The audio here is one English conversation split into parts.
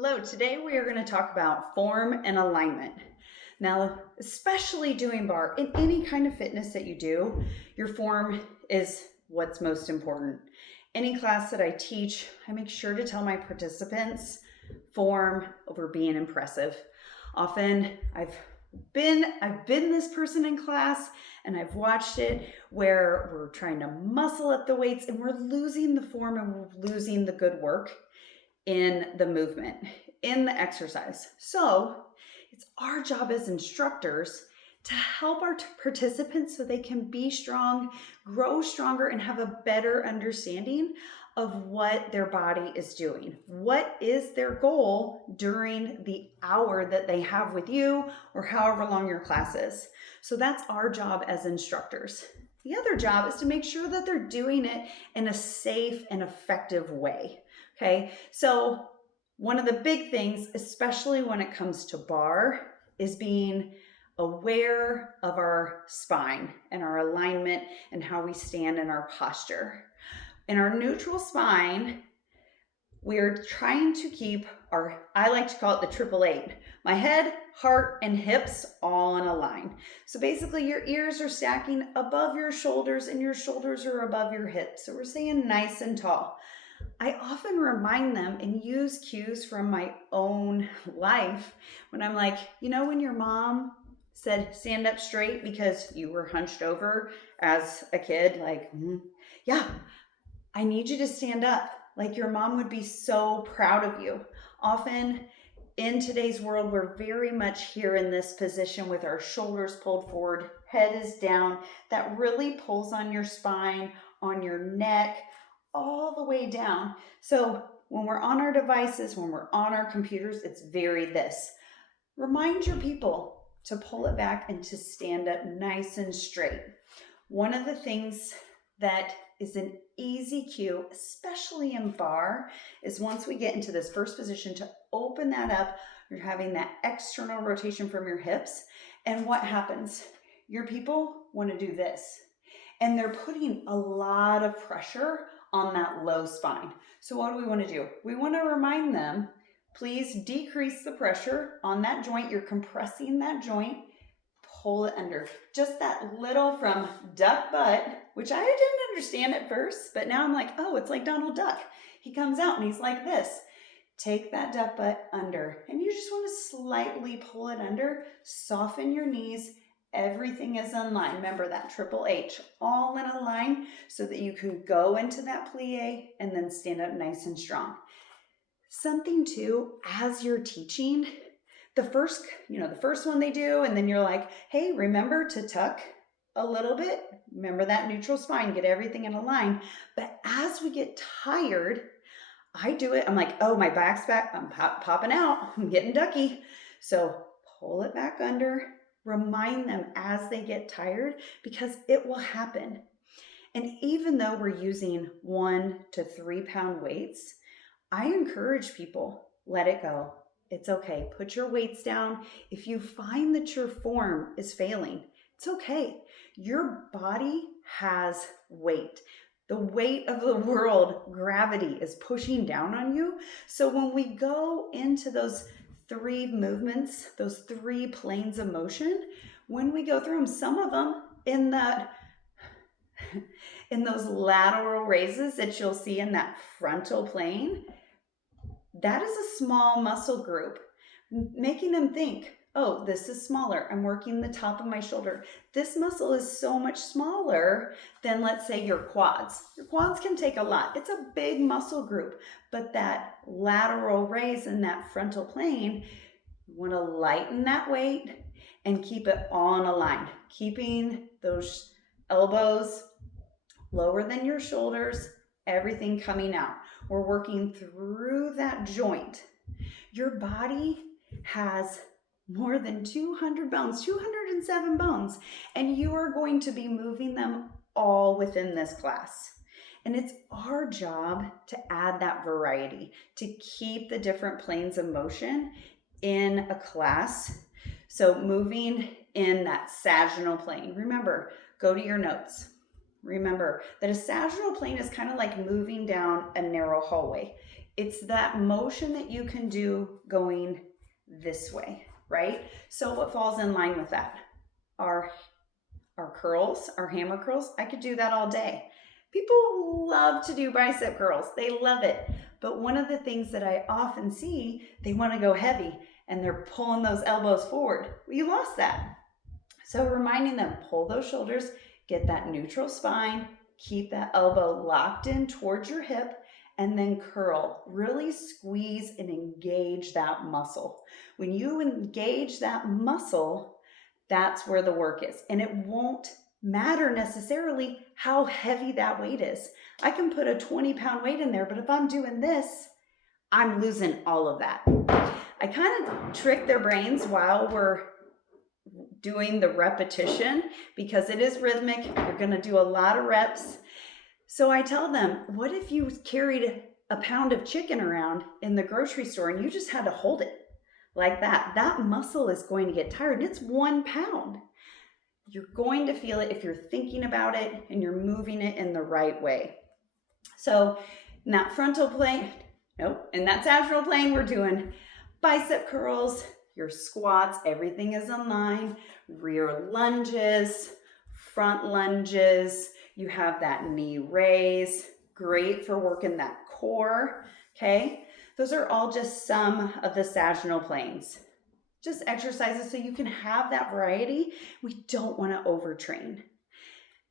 Hello, today we are going to talk about form and alignment. Now, especially doing bar, in any kind of fitness that you do, your form is what's most important. Any class that I teach, I make sure to tell my participants form over being impressive. Often I've been this person in class and I've watched it where we're trying to muscle up the weights and we're losing the form and we're losing the good work in the movement, in the exercise. So it's our job as instructors to help our participants so they can be strong, grow stronger, and have a better understanding of what their body is doing. What is their goal during the hour that they have with you or however long your class is? So that's our job as instructors. The other job is to make sure that they're doing it in a safe and effective way. Okay, so one of the big things, especially when it comes to bar, is being aware of our spine and our alignment and how we stand in our posture. In our neutral spine, we're trying to keep I like to call it the triple eight, my head, heart, and hips all in a line. So basically your ears are stacking above your shoulders and your shoulders are above your hips. So we're staying nice and tall. I often remind them and use cues from my own life when I'm like, when your mom said stand up straight because you were hunched over as a kid, like, yeah, I need you to stand up. Like your mom would be so proud of you. Often in today's world, we're very much here in this position with our shoulders pulled forward, head is down. That really pulls on your spine, on your neck, all the way down. So when we're on our devices, when we're on our computers, it's very this. Remind your people to pull it back and to stand up nice and straight. One of the things that is an easy cue, especially in bar, is once we get into this first position to open that up, you're having that external rotation from your hips. And what happens? Your people want to do this. And they're putting a lot of pressure on that low spine. So what do we want to do? We want to remind them, please decrease the pressure on that joint. You're compressing that joint. Pull it under. Just that little from duck butt, which I didn't understand at first, but now I'm like, oh, it's like Donald Duck. He comes out and he's like this. Take that duck butt under. And you just want to slightly pull it under. Soften your knees. Everything is in line. Remember that triple H, all in a line so that you can go into that plie and then stand up nice and strong. Something too, as you're teaching, the first one they do, and then you're like, hey, remember to tuck a little bit. Remember that neutral spine, get everything in a line. But as we get tired, I do it. I'm like, oh, my back's back. I'm popping out. I'm getting ducky. So pull it back under. Remind them as they get tired because it will happen. And even though we're using 1 to 3 pound weights, I encourage people, let it go. It's okay. Put your weights down. If you find that your form is failing, it's okay. Your body has weight. The weight of the world, gravity, is pushing down on you. So when we go into those 3 movements, those 3 planes of motion, when we go through them, some of them in those lateral raises that you'll see in that frontal plane, that is a small muscle group, making them think, oh, this is smaller. I'm working the top of my shoulder. This muscle is so much smaller than, let's say, your quads. Your quads can take a lot. It's a big muscle group, but that lateral raise in that frontal plane, you want to lighten that weight and keep it all in a line, keeping those elbows lower than your shoulders, everything coming out. We're working through that joint. Your body has more than 200 bones, 207 bones, and you are going to be moving them all within this class. And it's our job to add that variety, to keep the different planes of motion in a class. So moving in that sagittal plane, remember, go to your notes. Remember that a sagittal plane is kind of like moving down a narrow hallway. It's that motion that you can do going this way, right? So what falls in line with that? Our curls, our hammer curls. I could do that all day. People love to do bicep curls. They love it. But one of the things that I often see, they want to go heavy and they're pulling those elbows forward. Well, you lost that. So reminding them, pull those shoulders, get that neutral spine, keep that elbow locked in towards your hip, and then curl. Really squeeze and engage that muscle. When you engage that muscle, that's where the work is. And it won't matter necessarily how heavy that weight is. I can put a 20-pound weight in there, but if I'm doing this, I'm losing all of that. I kind of trick their brains while we're doing the repetition because it is rhythmic. You're going to do a lot of reps. So I tell them, what if you carried a pound of chicken around in the grocery store and you just had to hold it like that? That muscle is going to get tired, and it's 1 pound. You're going to feel it if you're thinking about it and you're moving it in the right way. So in that frontal plane, in that sagittal plane, we're doing bicep curls, your squats, everything is in line, rear lunges, front lunges, you have that knee raise, great for working that core, okay? Those are all just some of the sagittal planes. Just exercises so you can have that variety. We don't want to overtrain.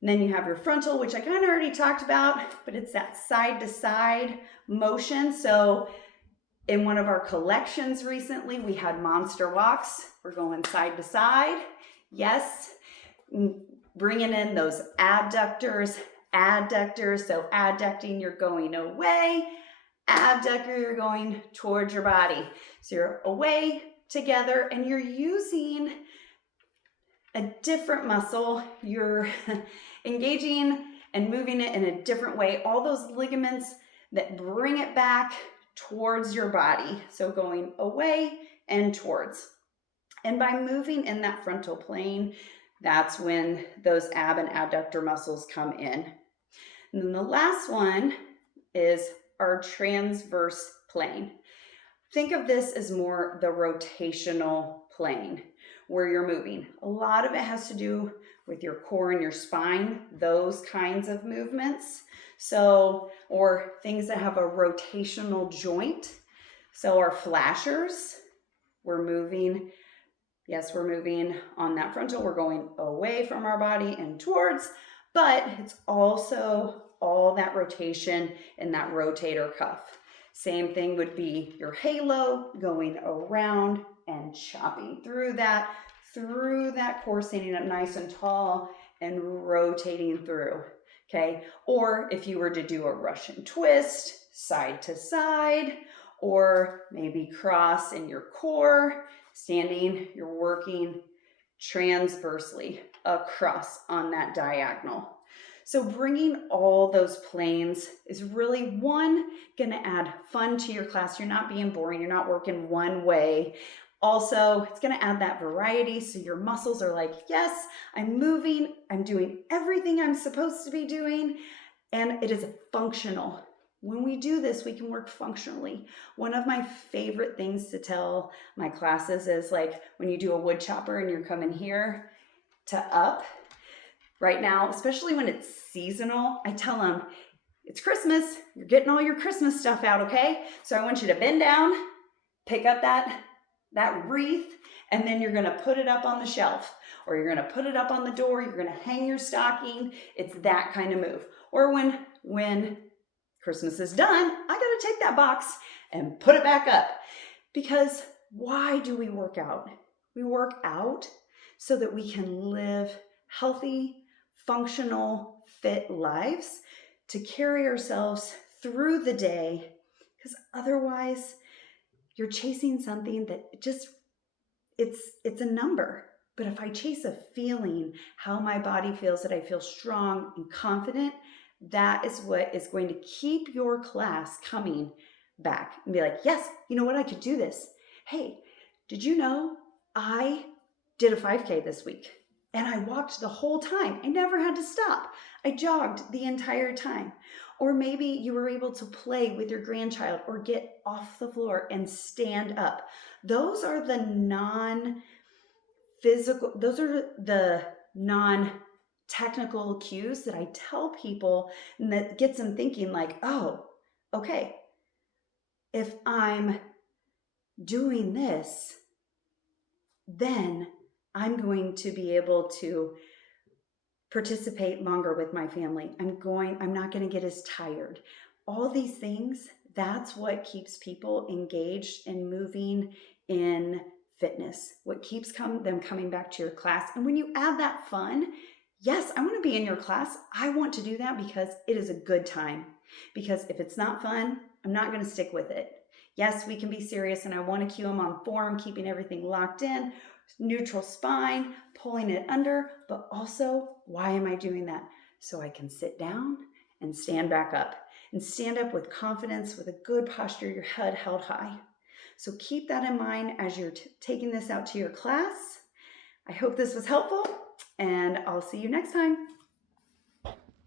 And then you have your frontal, which I kind of already talked about, but it's that side to side motion. So in one of our collections recently, we had monster walks. We're going side to side. Yes, bringing in those abductors, adductors. So adducting, you're going away. Abductor, you're going towards your body. So you're away, together, and you're using a different muscle. You're engaging and moving it in a different way. All those ligaments that bring it back towards your body. So going away and towards. And by moving in that frontal plane, that's when those ab and adductor muscles come in. And then the last one is our transverse plane. Think of this as more the rotational plane where you're moving. A lot of it has to do with your core and your spine, those kinds of movements. So, or things that have a rotational joint. So our flashers, we're moving. Yes, we're moving on that frontal. We're going away from our body and towards, but it's also all that rotation in that rotator cuff. Same thing would be your halo, going around and chopping through that core, standing up nice and tall and rotating through, okay? Or if you were to do a Russian twist, side to side, or maybe cross in your core, standing, you're working transversely across on that diagonal. So bringing all those planes is really, one, going to add fun to your class. You're not being boring. You're not working one way. Also, it's going to add that variety. So your muscles are like, yes, I'm moving. I'm doing everything I'm supposed to be doing. And it is functional. When we do this, we can work functionally. One of my favorite things to tell my classes is like when you do a wood chopper and you're coming here to up. Right now, especially when it's seasonal, I tell them, it's Christmas, you're getting all your Christmas stuff out, okay? So I want you to bend down, pick up that wreath, and then you're gonna put it up on the shelf, or you're gonna put it up on the door, you're gonna hang your stocking. It's that kind of move. Or when Christmas is done, I gotta take that box and put it back up. Because why do we work out? We work out so that we can live healthy, functional, fit lives to carry ourselves through the day, because otherwise you're chasing something that just, it's a number. But if I chase a feeling, how my body feels, that I feel strong and confident, that is what is going to keep your class coming back and be like, yes, you know what, I could do this. Hey, did you know I did a 5K this week? And I walked the whole time. I never had to stop. I jogged the entire time. Or maybe you were able to play with your grandchild or get off the floor and stand up. Those are the non-physical, those are the non-technical cues that I tell people, and that gets them thinking like, oh, okay, if I'm doing this, then I'm going to be able to participate longer with my family. I'm not going to get as tired. All these things, that's what keeps people engaged and moving in fitness, what keeps them coming back to your class. And when you add that fun, yes, I want to be in your class. I want to do that because it is a good time. Because if it's not fun, I'm not going to stick with it. Yes, we can be serious, and I want to cue them on form, keeping everything locked in, neutral spine, pulling it under, but also, why am I doing that? So I can sit down and stand back up, and stand up with confidence, with a good posture, your head held high. So keep that in mind as you're taking this out to your class. I hope this was helpful, and I'll see you next time.